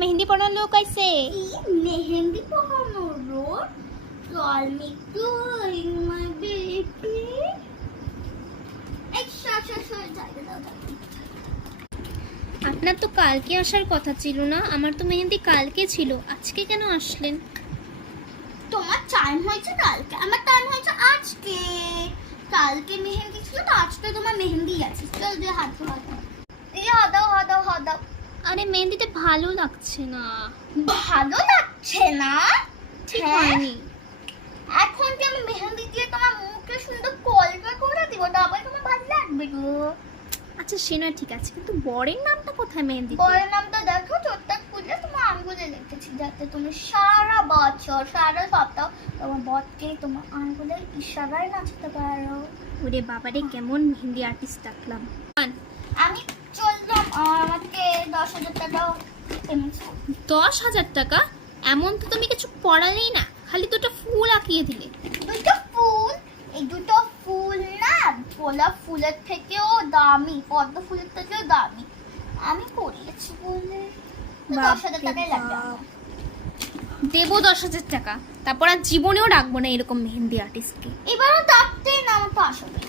मेहंदी पढ़ाने लोग कैसे? मेहंदी পড়ানো road call me darling my baby আপনার তো কালকে আসার কথা ছিল না? আমার তো মেহেন্দি কালকে ছিল, আজকে কেন আসলেন? তোমার টাইম হয়েছে কালকে, আমার টাইম হয়েছে আজকে। কালকে মেহেন্দি ছিল তো আজকে তোমার মেহেন্দি আছে। চল দিয়ে হাত ধোয়া দাও। আরে মেহেন্দিতে ভালো লাগছে না। ভালো লাগছে না? ঠিক হ্যাঁ? হয়নি। এখন কি আমি মেহেন্দি দিয়ে তোমার মুখে সুন্দর কলকা করে দিব, তারপরে তোমার ভালো লাগবে গো। আচ্ছা সে না ঠিক আছে, কিন্তু বরের নামটা কোথায় মেহেন্দি? পরের নামটা দেখো, চোরটা খুলে তোমার আঙ্গুলে লিখেছি, যাতে তুমি সারা বছর সারা সপ্তাহ তোমার বরকে তোমার আঙ্গুলের ইশারায় নাচতে পারো। ওরে বাবারে, কেমন মেহেন্দি আর্টিস্ট ডাকলাম। আমি চললাম, আমাকে 10,000 টাকা পেমেন্ট। 10,000 টাকা? এমন তো তুমি কিছু পড়ালেই না, খালি দুটো ফুল আঁকিয়ে দিলে। দুটো ফুল? এই দুটো ফুল না গোলাপ ফুলের থেকেও দামি, পদ্ম ফুলের থেকেও দামি। আমি করিয়েছি বলে 10,000 টাকাই লাগবে আমার। দেবো 10,000 টাকা, তারপর আর জীবনেও ডাকবো না এরকম মেহেন্দি আর্টিস্টকে। এবারও ডাকতেই না, আমার 500 টাকা।